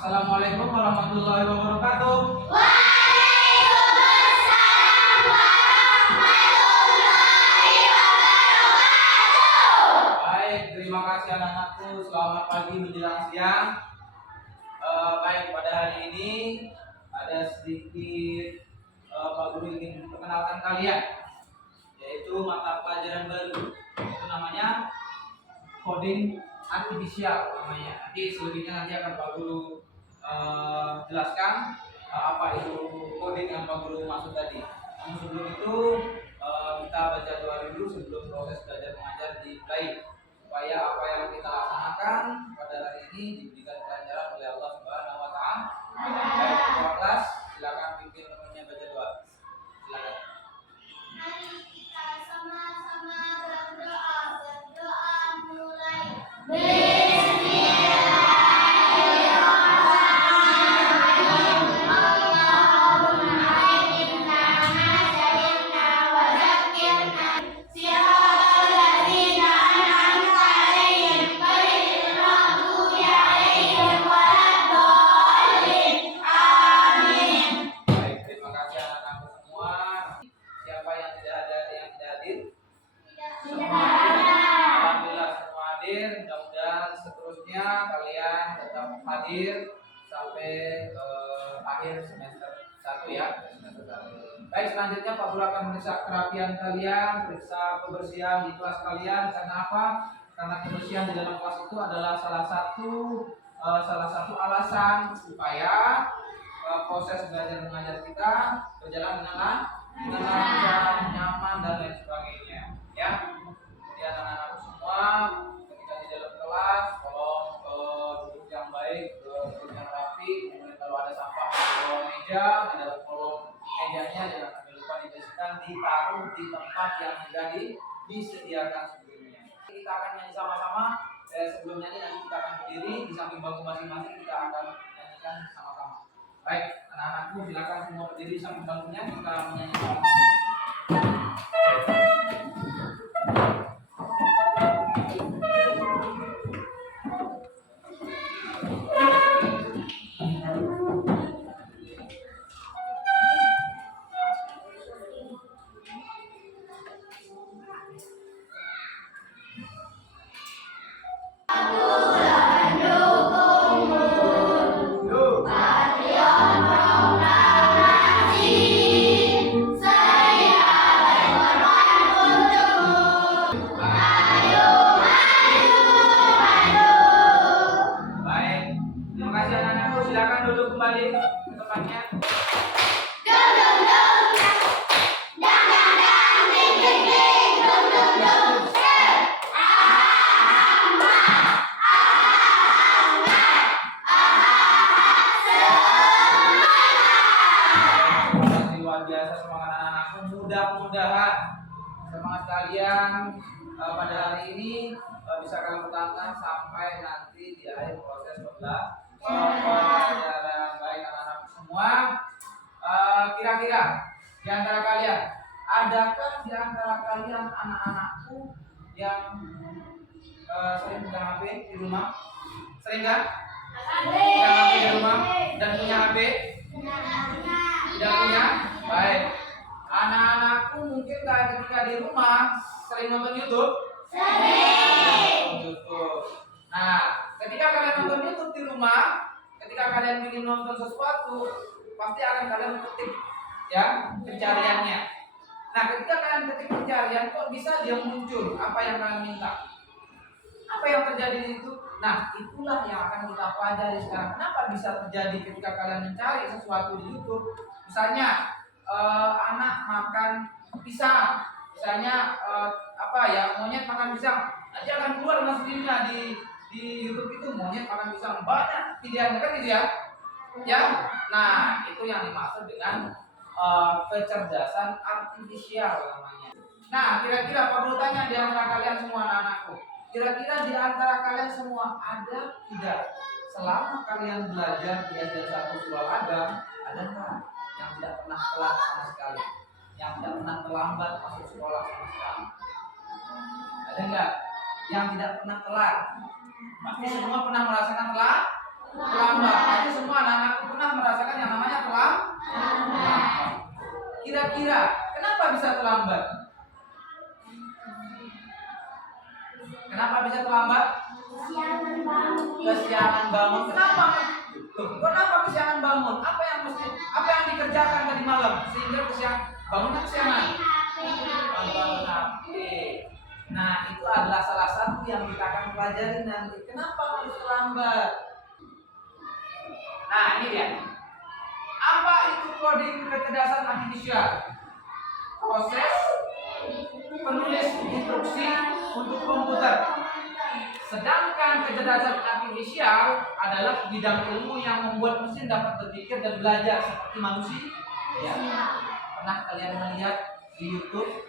Assalamualaikum warahmatullahi wabarakatuh. Waalaikumsalam warahmatullahi wabarakatuh. Baik, terima kasih anak-anakku. Selamat pagi menjelang siang. Baik, pada hari ini ada sedikit Pak Guru ingin memperkenalkan kalian, yaitu mata pelajaran baru. Itu namanya coding artifisial namanya. Nanti selebihnya nanti akan Pak Guru jelaskan apa itu coding yang Pak Guru maksud tadi. Namun sebelum itu kita baca doa dulu sebelum proses belajar mengajar dimulai, supaya apa yang kita laksanakan pada hari ini diberikan kelancaran oleh Allah Subhanahu wa taala. Baik, ketua kelas silakan pimpin temannya baca doa. Silakan. Mari kita sama-sama berdoa mulai. Bismillahirrahmanirrahim. Allahumma aidna ma wa zakirna siratal ladzina an'amta 'alaihim ghairil maghdubi 'alaihim waladdallin. Amin. Baik, terima kasih anak-anakku semua. Siapa yang tidak hadir? Alhamdulillah semua hadir. Mudah-mudahan seterusnya kalian tetap hadir sampai akhir semester 1 ya. Semester 1. Baik, selanjutnya Pak Guru akan meriksa kerapian kalian, periksa kebersihan di kelas kalian. Karena apa? Karena kebersihan di dalam kelas itu adalah salah satu alasan supaya proses belajar mengajar kita berjalan dengan lancar, nyaman dan lain sebagainya. Ya, jadi anak-anak semua ketika di dalam kelas tolong duduk yang baik, duduk yang rapi. Kemudian kalau ada sampah di bawah meja, di dalam kolom mejanya jangan sampai lupa dibersihkan, ditaruh di tempat yang sudah disediakan sebelumnya. Kita akan nyanyi sama-sama. Sebelum nyanyi nanti kita akan berdiri di samping bangku masing-masing, kita akan nyanyikan sama-sama. Baik, anak-anakku silakan semua berdiri di samping bangkunya, kita menyanyi sama-sama. Mudah-mudahan semangat kalian pada hari ini bisa kalian pertahankan sampai nanti di akhir proses pembelajaran. Baik anak-anak semua, kira-kira di antara kalian, adakah di antara kalian anak-anakku yang sering pegang HP di rumah? Sering kan? Pegang HP di rumah dan punya HP? Tidak punya? Baik. Anak-anakku mungkin ketika di rumah sering nonton YouTube? Sering. YouTube. Nah, ketika kalian nonton YouTube di rumah, ketika kalian ingin nonton sesuatu, pasti akan kalian ketik ya pencariannya. Nah, ketika kalian ketik pencarian, kok bisa dia muncul apa yang kalian minta? Apa yang terjadi di situ? Nah, itulah yang akan kita pelajari sekarang. Kenapa bisa terjadi ketika kalian mencari sesuatu di YouTube? Misalnya anak makan pisang, misalnya monyet makan pisang, nanti akan keluar dengan sendirinya di YouTube itu monyet makan pisang, banyak pilihannya kan gitu ya. Ya, nah itu yang dimaksud dengan kecerdasan artifisial namanya. Nah, kira-kira Pak Guru tanya di antara kalian semua anak-anakku, kira-kira di antara kalian semua ada tidak selama kalian belajar di SD 1 Surah Al-Agam, ada nggak yang tidak pernah telat sama sekali, yang tidak pernah terlambat masuk sekolah sama sekali? Ada nggak yang tidak pernah telat? Pasti semua pernah merasakan terlambat. Pasti Kira-kira kenapa bisa terlambat? Kenapa bisa terlambat? Kesiangan bangun. Kenapa? Kenapa kesiangan bangun? Apa yang dikerjakan tadi malam sehingga bangunnya kesiangan? Bangun HP. Nah, itu adalah salah satu yang kita akan pelajari nanti. Kenapa harus terlambat? Nah, ini dia. Apa itu coding kecerdasan artifisial? Proses penulis instruksi untuk komputer. Sedangkan kecerdasan artifisial adalah bidang ilmu yang membuat mesin dapat berpikir dan belajar seperti manusia. Ya. Pernah kalian melihat di YouTube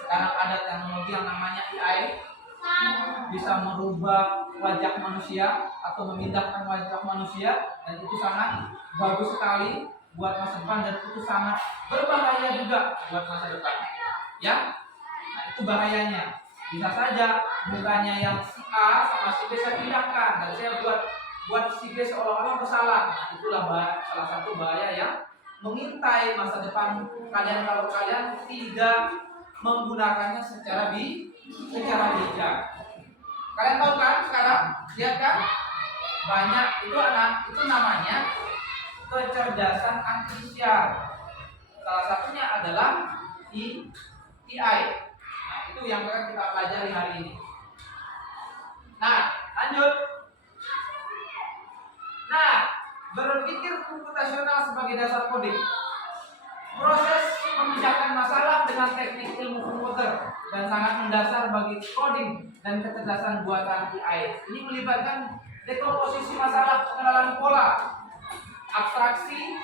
sekarang ada teknologi yang namanya AI, bisa merubah wajah manusia atau memindahkan wajah manusia, dan itu sangat bagus sekali buat masa depan, dan itu sangat berbahaya juga buat masa depan. Ya, nah itu bahayanya. Bisa saja mukanya yang si A sama si B saya pindahkan dan saya buat si B seolah-olah bersalah. Nah, itulah salah satu bahaya yang mengintai masa depan kalian kalau kalian tidak menggunakannya secara bijak. Kalian tahu kan sekarang? Lihat kan? Banyak itu namanya kecerdasan artifisial. Salah satunya adalah AI. Nah, itu yang akan kita pelajari hari ini. Nah, lanjut. Nah, berpikir komputasional sebagai dasar coding. Proses memecahkan masalah dengan teknik ilmu komputer dan sangat mendasar bagi coding dan kecerdasan buatan AI. Ini melibatkan dekomposisi masalah, pengenalan pola, abstraksi,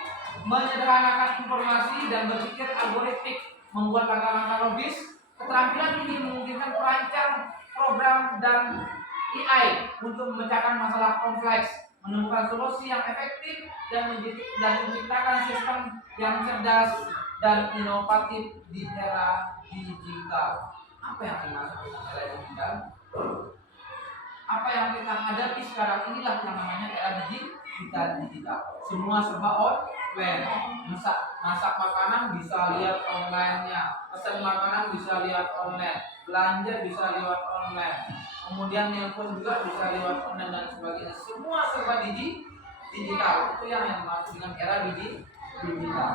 menyederhanakan informasi, dan berpikir algoritmik, membuat langkah-langkah logis. Keterampilan ini memungkinkan perancang program dan AI untuk memecahkan masalah kompleks, menemukan solusi yang efektif, dan menciptakan sistem yang cerdas dan inovatif di era digital. Apa yang dimaksud dengan era digital? Apa yang kita hadapi sekarang inilah yang namanya era digital. Semua serba online. Masak makanan bisa lihat online-nya, pesan makanan bisa lihat online, belanja bisa lewat online, kemudian nelpon juga bisa lewat online dan sebagainya. Semua serba digital. Itu yang dimaksud dengan era digital.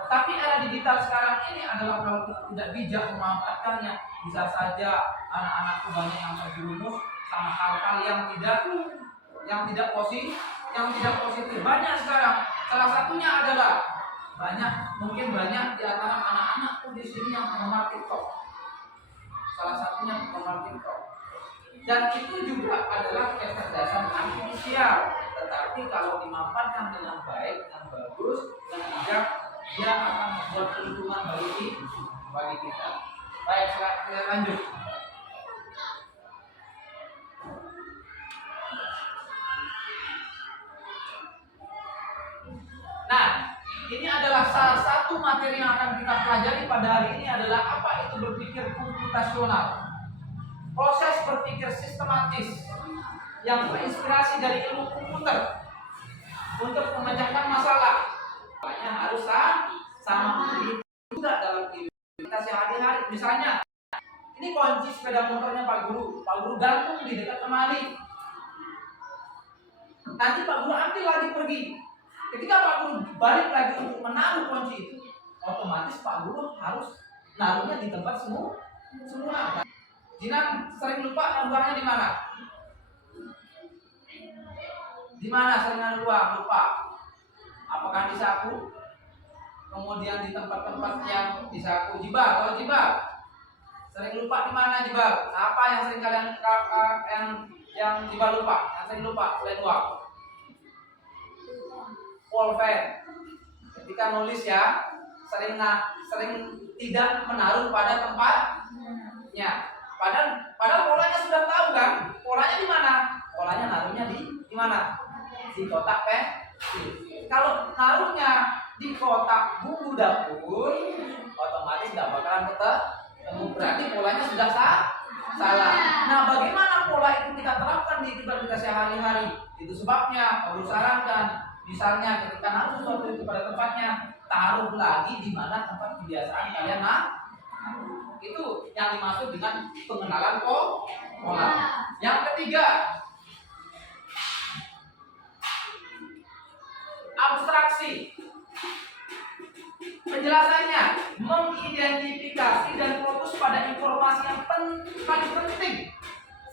Tetapi era digital sekarang ini adalah kalau kita tidak bijak memanfaatkannya, bisa saja anak-anakku banyak yang terjerumus sama hal-hal yang tidak positif. Banyak sekarang. Salah satunya adalah mungkin banyak di antara anak-anakku di sini yang penggemar TikTok. Salah satunya penggemar TikTok. Dan itu juga adalah kecerdasan artifisial. Tetapi kalau dimanfaatkan dengan baik dan bagus dan bijak, dia akan membuat keuntungan bagi kita. Baik, kita lanjut. Nah, ini adalah salah satu materi yang akan kita pelajari pada hari ini adalah apa itu berpikir komputasional. Proses berpikir sistematis yang terinspirasi dari ilmu komputer untuk memecahkan masalah. Banyak harus sama juga dalam kita sehari-hari. Misalnya, ini kunci sepeda motornya Pak Guru. Pak Guru gantung di dekat lemari. Nanti Pak Guru ambil lagi pergi. Ketika Pak Guru balik lagi untuk menaruh kunci itu, otomatis Pak Guru harus naruhnya di tempat semua. Jinan sering lupa naruhnya di mana? Di mana sering lupa? Apakah di saku? Kemudian di tempat-tempat yang di saku. Jibal, kalau jibal sering lupa di mana jibal? Apa yang sering kalian yang jibal lupa? Yang sering lupa selain uang? Pulpen. Ketika nulis ya, sering tidak menaruh pada tempatnya. Padahal polanya sudah tahu kan? Polanya di mana? Polanya naruhnya di mana? Di kotak pensil. Kalau naruhnya di kotak bumbu dapur, otomatis tidak bakalan ketemu. Berarti polanya sudah salah. Nah, bagaimana pola itu kita terapkan di kehidupan kita sehari-hari? Itu sebabnya Paulus sarankan, misalnya ketika naruh sesuatu itu pada tempatnya, taruh lagi di mana tempat kebiasaan kalian. Nah, itu yang dimaksud dengan pengenalan pola. Yang ketiga, abstraksi. Penjelasannya mengidentifikasi dan fokus pada informasi yang paling penting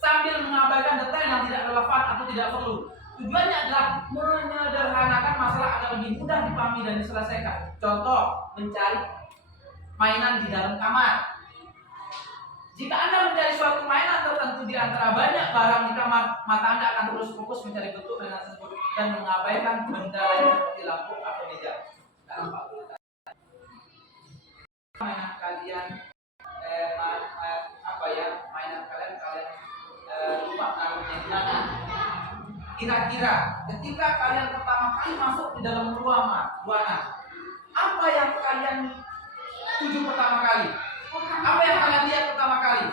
sambil mengabaikan detail yang tidak relevan atau tidak perlu. Tujuannya adalah menyederhanakan masalah agar lebih mudah dipahami dan diselesaikan. Contoh, mencari mainan di dalam kamar. Jika Anda mencari suatu mainan tertentu di antara banyak barang di kamar, maka Anda akan terus fokus mencari bentuk mainan tersebut dan mengabaikan benda lain seperti lampu atau meja. Dalam mainan kalian mainan kalian lupa taruhnya di mana? Kira-kira ketika kalian pertama kali masuk di dalam ruangan, apa yang kalian tuju pertama kali? Apa yang kalian lihat pertama kali?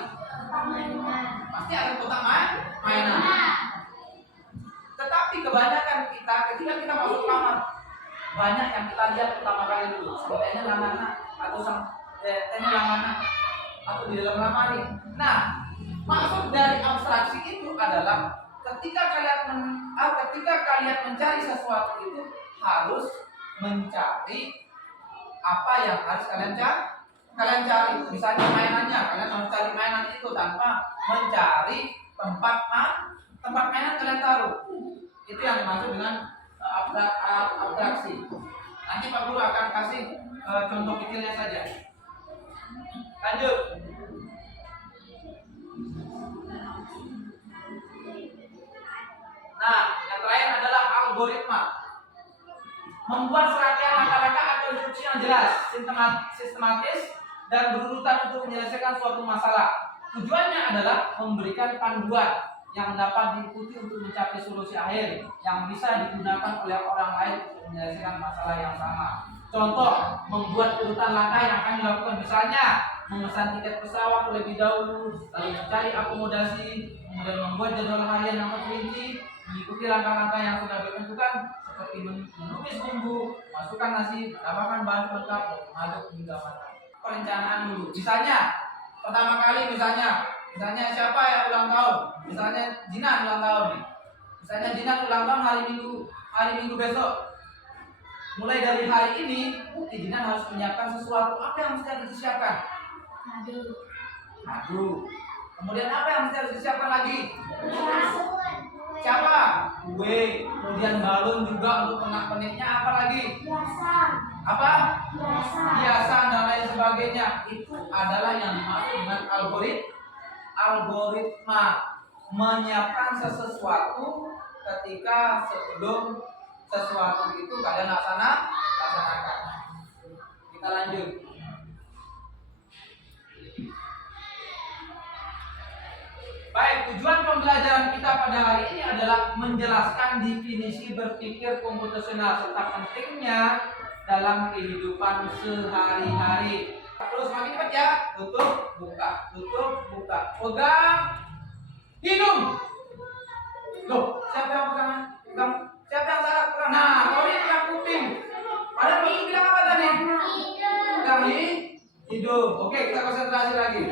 Pasti ada kotak mainan. Tetapi kebanyakan kita ketika kita masuk kamar, banyak yang kita lihat pertama kali dulu. Sepertinya lamana atau lamana atau di dalam lemari. Nah, maksud dari abstraksi itu adalah ketika kalian mencari sesuatu itu harus mencari apa yang harus kalian cari. Misalnya mainannya, kalian harus cari mainan itu tanpa mencari tempat mainan kalian taruh. Itu yang dimaksud dengan abstraksi. Nanti Pak Guru akan kasih contoh kecilnya saja. Lanjut. Nah, yang terakhir adalah algoritma. Membuat serangkaian langkah-langkah atau instruksi yang jelas, sistematis, dan berurutan untuk menyelesaikan suatu masalah. Tujuannya adalah memberikan panduan yang dapat diikuti untuk mencapai solusi akhir yang bisa digunakan oleh orang lain untuk menyelesaikan masalah yang sama. Contoh, membuat urutan langkah yang akan dilakukan, misalnya memesan tiket pesawat terlebih dahulu, lalu mencari akomodasi, kemudian membuat jadwal harian yang terperinci, mengikuti langkah-langkah yang sudah ditentukan seperti menumis bumbu, masukkan nasi, menambahkan bahan pelengkap, dan mengaduk hingga matang. Perencanaan dulu. Pertama kali misalnya siapa yang ulang tahun? Misalnya Jinan ulang tahun nih. Misalnya Jinan ulang tahun hari Minggu besok. Mulai dari hari ini, Jinan harus menyiapkan sesuatu. Apa yang mesti harus disiapkan? Madu. Kemudian apa yang mesti harus disiapkan lagi? Siapa? Kue. Kemudian balon juga untuk penak-peniknya. Apa lagi? Apa? Hiasan dan lain sebagainya. Itu adalah yang dimaksud dengan algoritma. Menyiapkan sesuatu ketika sebelum sesuatu itu kalian laksanakan. Kita lanjut. Baik, tujuan pembelajaran kita pada hari ini adalah menjelaskan definisi berpikir komputasional serta pentingnya dalam kehidupan sehari-hari. Terus makin cepat ya. Tutup, buka. Pegang hidung. Loh, siapa yang pegang? Siapa yang salah pegang? Nah, kalau ini pegang kuping. Padahal Pak bilang apa tadi? Pegang hidung. Oke, kita konsentrasi lagi.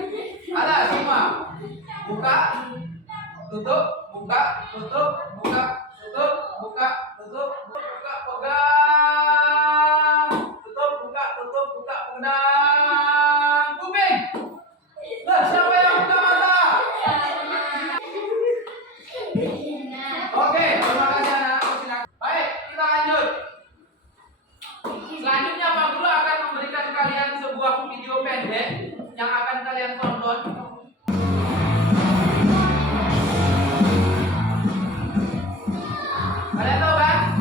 Ada semua. Buka, tutup, buka, tutup, buka, tutup, buka, tutup, buka, pegang, tutup, buka, pegang, kuping. Nah, siapa yang buka mata? Oke, terima kasih anak-anak. Baik, kita lanjut. Selanjutnya Pak Guru akan memberikan kalian sebuah video pendek yang akan kalian tonton. Kalian tahu kan?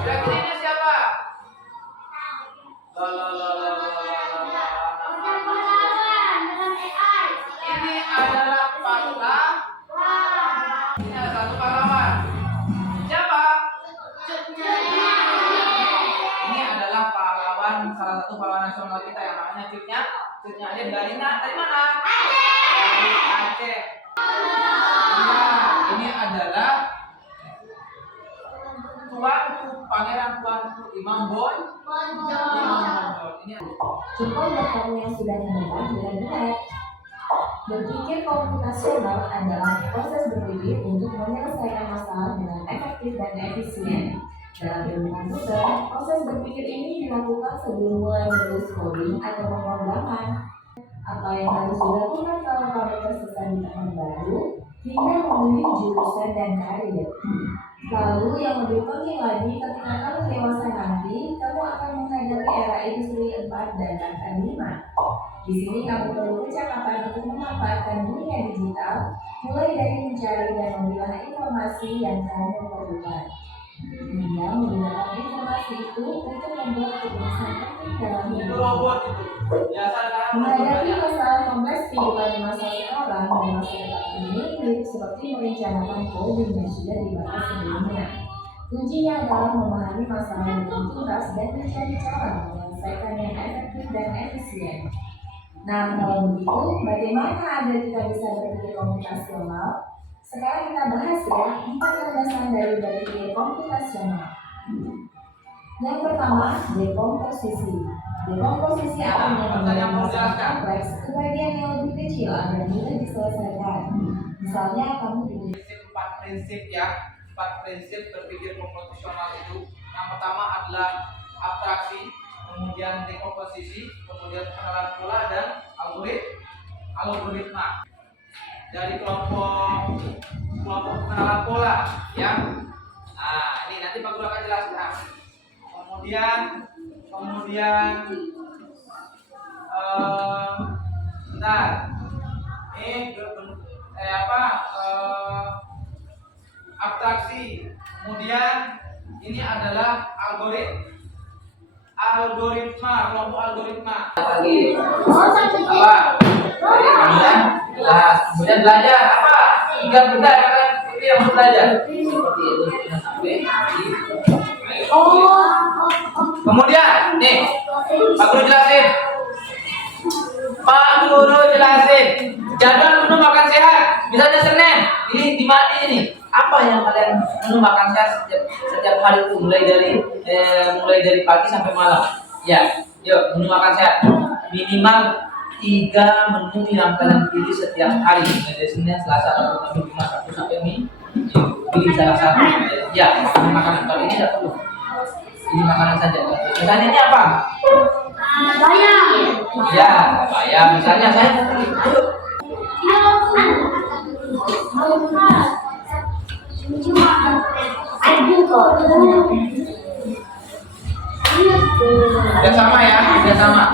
Kira-kira ini siapa? Ini adalah pahlawan. Ini ada satu pahlawan. Siapa? Ini adalah pahlawan, salah satu pahlawan nasional kita yang namanya Cutnya ada dari mana? Dari Aceh. Nah, ini adalah tuanku, pangeran tuanku, Imam Boy. Ini Cukup buat kamu yang sudah mendengar dengan benar. Berpikir komputasional adalah proses berpikir untuk menyelesaikan masalah dengan efektif dan efisien. Dalam ilmu komputer, proses berpikir ini dilakukan sebelum mulai menulis coding atau pemrograman. Apa yang harus dilakukan kalau kamu tersesat di tahun baru hingga memilih jurusan dan karir. Lalu yang lebih penting lagi, ketika kamu dewasa nanti, kamu akan menghadapi era industri 4 dan bahkan 5. Di sini kamu perlu kecakapan untuk memanfaatkan dunia digital, mulai dari mencari dan memilah informasi yang kamu perlukan, hingga menggunakan informasi itu untuk membuat keputusan penting dalam itu hidup. robot itu. Biasa kan Menghadapi masalah kompleks kehidupan di masa sekarang dan masa depan ini mirip seperti merencanakan coding yang sudah dibahas sebelumnya. Kuncinya adalah memahami masalah dengan tuntas dan mencari cara menyelesaikan yang efektif dan efisien. Nah, kalau begitu, bagaimana agar kita bisa berpikir komputasional? Sekarang kita bahas ya 4 landasan dari berpikir komputasional. Yang pertama, dekomposisi. Dekomposisi artinya membuat masalah kompleks ke bagian yang lebih kecil agar mudah diselesaikan. Misalnya, kamu prinsip 4 prinsip ya. 4 prinsip berpikir komputasional itu. Yang pertama adalah abstraksi, kemudian dekomposisi, kemudian pengenalan pola dan algoritma. Dari kelompok pengenalan pola ya. Nah, ini nanti Pak Guru akan jelaskan. Kemudian bentar. Ini abstraksi. Kemudian ini adalah algoritma, kelompok algoritma. Lagi apa? Kemudian belajar apa? 3 benda karena itu yang belajar. Seperti itu sampai kemudian nih Pak Guru jelasin. Pak Guru jelasin jadwal menu makan sehat. Misalnya Senin, ini di mana ini? Apa yang kalian menu makan sehat setiap hari itu mulai dari pagi sampai malam? Ya, yuk menu makan sehat. Minimal 3 menu yang kalian pilih setiap hari. Dari Senin, Selasa, Rabu, Kamis, Jumat, Sabtu sampai Minggu. Pilih salah satu. Ya, makanan. Kalau ini tidak perlu. Ini makanan saja. Misalnya ini apa? Bayam. Ya, bayam. Misalnya saya kerjasama ya, kerjasama.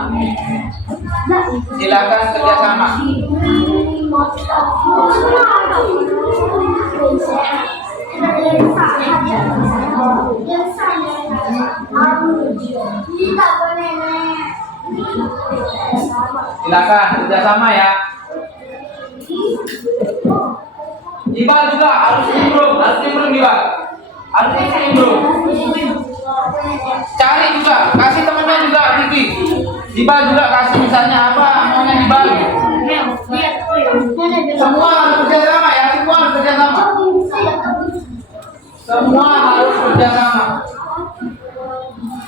Silakan kerjasama. Silakan kerjasama ya. Ibal juga harus improve Ibal. Harus improve. Cari juga, kasih temannya juga Riki. Ibal juga kasih misalnya apa maunya Ibal. Semua harus kerjasama ya, semua harus kerjasama. Semua harus kerjasama.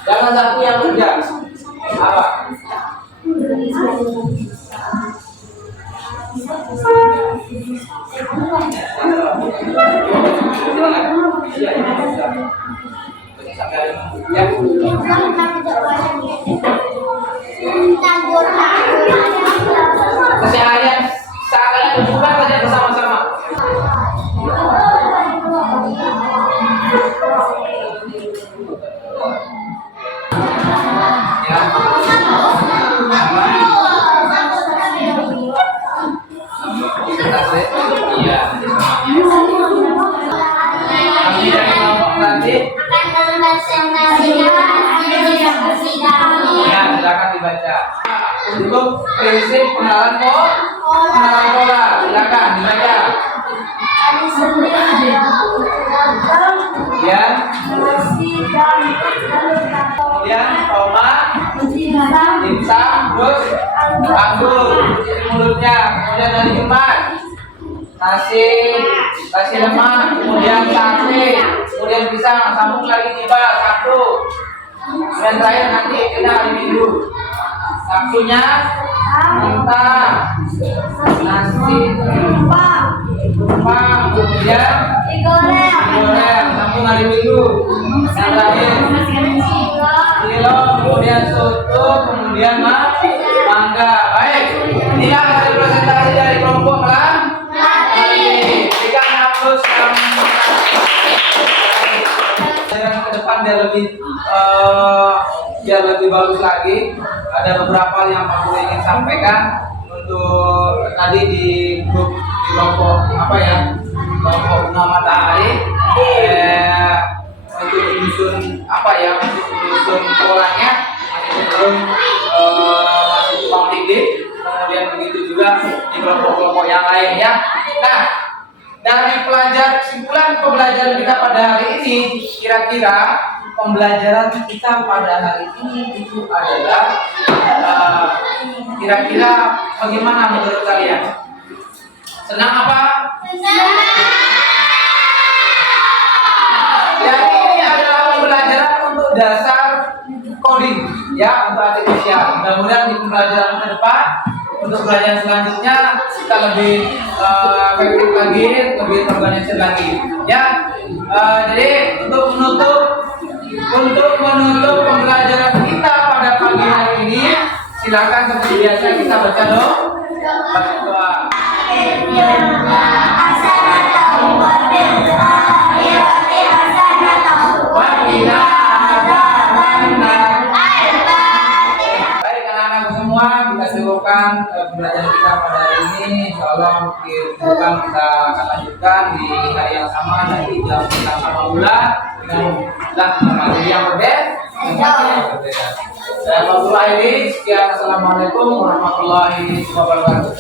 Jangan satu yang kerja. Apa? Keseharian saat kalian berbuka saja bersama-sama. Ya. Iya. Kami dari kelompok nanti. Ya, silakan dibaca. Untuk prinsip pengenalan pola, silakan dibaca. Ya. Kemudian koma, dimsum, terus anggur, mulutnya. Kemudian hari Jumat. nasi lemak, kemudian sate, kemudian pisang, sambung lagi tiba Sabtu. Dan terakhir nanti kita hari Minggu. Sabtunya minta nasi tumpang, kemudian goreng, sambung hari Minggu. Dan terakhir kilo, kemudian soto, kemudian mangga. Baik, inilah hasil presentasi dari kelompok kelas. Berikan hapus yang ke depan biar lebih bagus lagi. Ada beberapa yang Pak Guru ingin sampaikan untuk tadi di grup di kelompok kelompok bunga matahari untuk menyusun menyusun polanya sebelum masih tukang tinggi, kemudian begitu juga di kelompok-kelompok yang lain ya. Nah, dari kesimpulan pembelajaran kita pada hari ini, kira-kira pembelajaran kita pada hari ini itu adalah kira-kira bagaimana menurut kalian? Senang apa? Jadi ini adalah pembelajaran untuk dasar coding ya, untuk artificial. Mudah-mudahan di pembelajaran ke depan untuk pelajaran selanjutnya kita lebih efektif lagi, lebih terorganisir lagi ya. Jadi untuk menutup pembelajaran kita pada pagi hari ini, silakan seperti biasa kita baca doa. Baik anak-anakku semua, kita cukupkan pembelajaran kita pada hari ini. Insyaallah kita akan lanjutkan di hari yang sama nanti jam 8 bulan dengan materi yang berbeda. Saya Pak Guru Airi, sekian. Assalamualaikum warahmatullahi wabarakatuh.